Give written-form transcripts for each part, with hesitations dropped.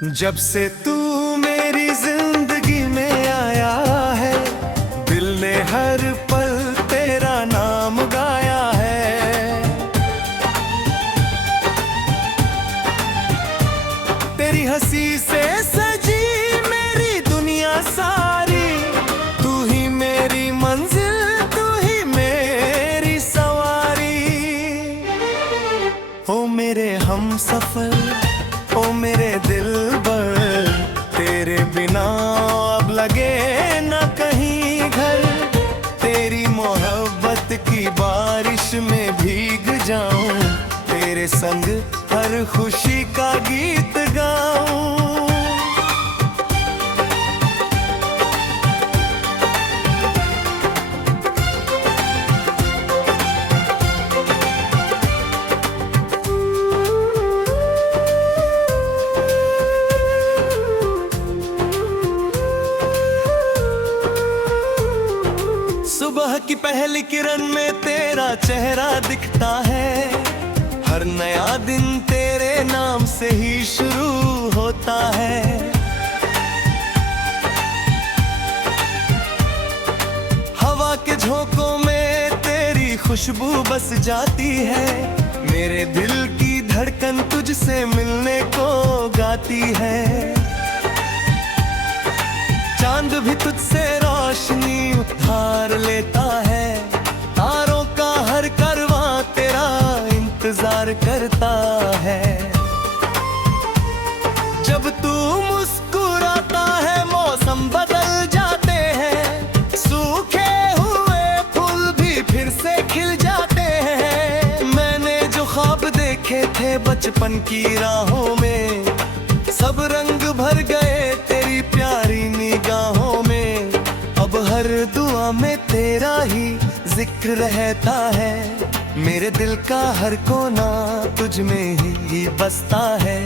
जब से तू मेरी जिंदगी में आया है, दिल ने हर पल तेरा नाम गाया है। तेरी हंसी से सजी मेरी दुनिया सारी, तू ही मेरी मंजिल, तू ही मेरी सवारी। ओ मेरे हमसफर, ओ मेरे दिलबर, तेरे बिना अब लगे न कहीं घर। तेरी मोहब्बत की बारिश में भीग जाऊं, तेरे संग हर खुशी का गीत गाऊं। सुबह की पहली किरण में तेरा चेहरा दिखता है, हर नया दिन तेरे नाम से ही शुरू होता है। हवा के झोंकों में तेरी खुशबू बस जाती है, मेरे दिल की धड़कन तुझसे मिलने को गाती है। चांद भी तुझसे रोशनी उधार लेता है, तारों का हर करवां तेरा इंतजार करता है। जब तू मुस्कुराता है मौसम बदल जाते हैं, सूखे हुए फूल भी फिर से खिल जाते हैं। मैंने जो ख्वाब देखे थे बचपन की राहों में, सब रंग भर गए तेरी प्यारी निगाहों में। अब हर दुआ में तेरा ही जिक्र रहता है, मेरे दिल का हर कोना तुझ में ही बसता है।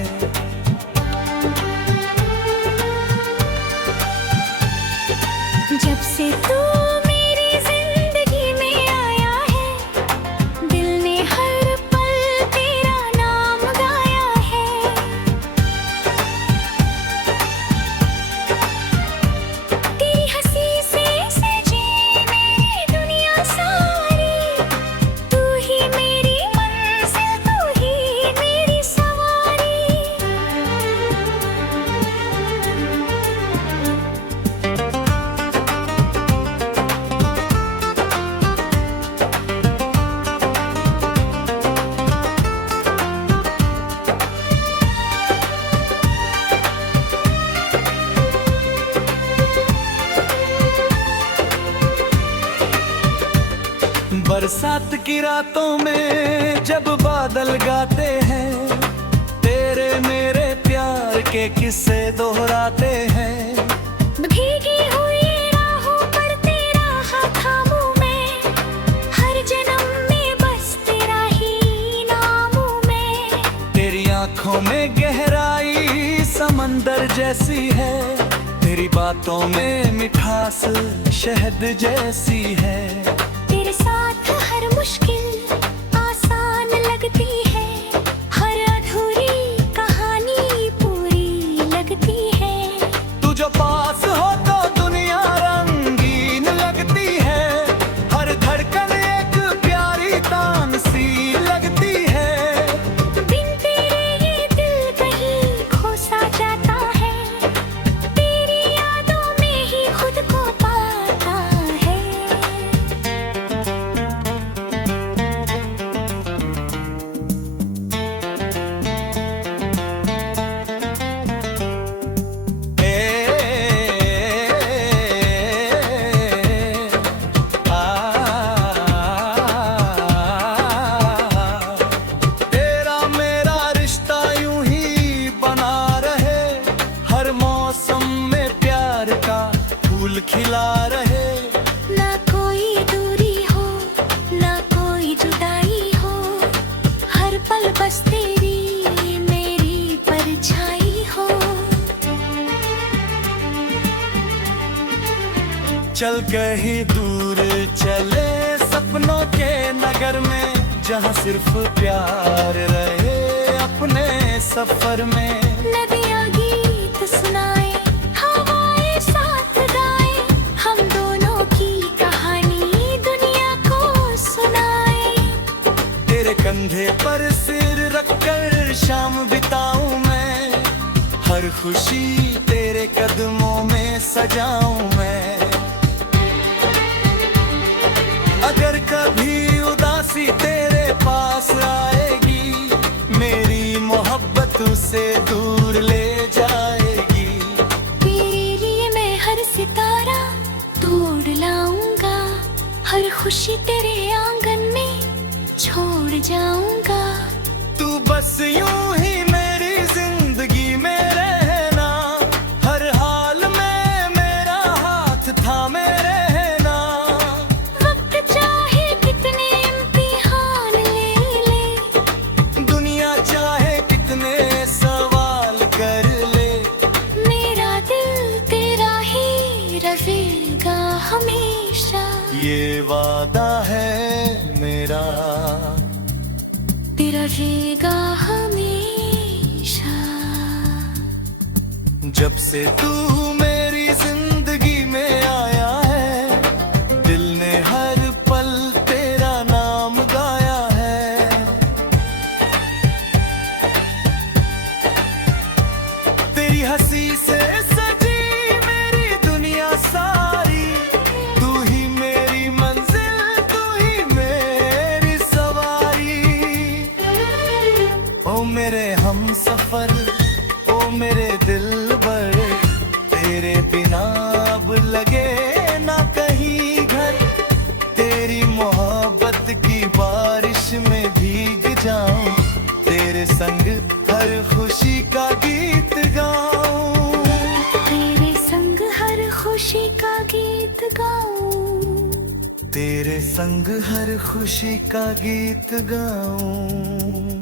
जब से तू मेरी जिंदगी में आया है, दिल ने हर पल तेरा नाम गाया है। तेरी हंसी से सजी मेरी दुनिया सारी, तू ही मेरी मंजिल, तू ही मेरी सवारी। बरसात की रातों में जब बादल गाते हैं, तेरे मेरे प्यार के किस्से दोहराते हैं। भीगी हुई राहों पर तेरा हाथ थामूं मैं, हर जन्म में बस तेरा ही नाम हूं मैं। तेरी आंखों में गहराई समंदर जैसी है, तेरी बातों में मिठास शहद जैसी है। तेरे साथ हर मुश्किल आसान लगती है, हर अधूरी कहानी पूरी लगती है। तू जो पास हो तो दुनिया रंगीन लगती है, हर धड़कन एक प्यारी तान सी लगती है। बिन तेरे ये दिल कहीं खो सा जाता है, तेरी यादों में ही खुद को पाता है। तेरा मेरा रिश्ता यूं ही बना रहे, हर मौसम में प्यार का फूल खिला रहे। ना कोई दूरी हो, ना कोई जुदाई हो, हर पल बस तेरी मेरी परछाई हो। चल कहीं दूर चले सपनों के नगर में, जहाँ सिर्फ प्यार रहे अपने सफर में। नदियाँ गी कंधे पर सिर रखकर शाम बिताऊं मैं, हर खुशी तेरे कदमों में सजाऊं मैं। अगर कभी उदासी तेरे पास आएगी, मेरी मोहब्बत उसे दूर ले जाएगी। तेरे लिए मैं हर सितारा तोड़ लाऊंगा, हर खुशी तेरे आंगन में छोड़ जाऊंगा। तू बस यूं ही मेरी जिंदगी में रहना, हर हाल में मेरा हाथ थामे रहना। वक्त चाहे कितने इम्तिहान ले ले, दुनिया चाहे कितने सवाल कर ले, मेरा दिल तेरा ही रहेगा हमेशा। ये वादा है मेरा, तेरा रहेगा हमेशा। जब से तू मेरी जिंदगी में आया है, दिल ने हर पल तेरा नाम गाया है। तेरी हंसी से सजी मेरी दुनिया सारी, तू ही मेरी मंजिल, तू ही मेरी सवारी। ओ मेरे हम सफर, ओ मेरे दिलबर, तेरे बिना अब लगे ना कहीं घर। तेरी मोहब्बत की बारिश में भीग जाऊं, तेरे संग हर खुशी का गीत गाऊं। तेरे संग हर खुशी का गीत गाऊं, तेरे संग हर खुशी का गीत गाऊं।